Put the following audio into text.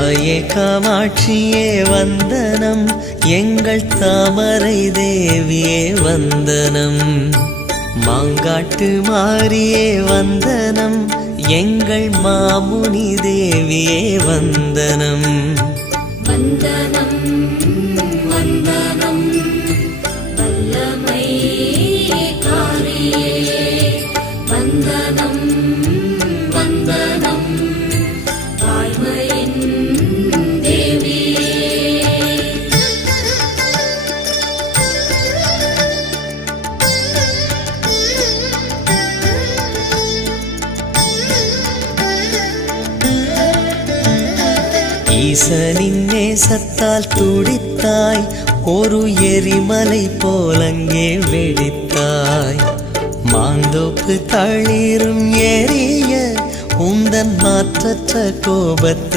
தாயே காமாட்சியே வந்தனம், எங்கள் தாமரை தேவியே வந்தனம். மாங்காட்டு மாரியே வந்தனம், எங்கள் மாமுனி தேவியே வந்தனம். வந்தனம் வந்தனம் வல்லமை காரியே, வந்தனம் வந்தனம் வாய்மையின் தேவியே. ஈசனின் நேசத்தால் துடித்தாய், ஒரு எரிமலை போலங்கே வெடித்தாய். மாந்தோப்பு தளிரும் எரிய உந்தன் மாற்றற்ற கோபத்தை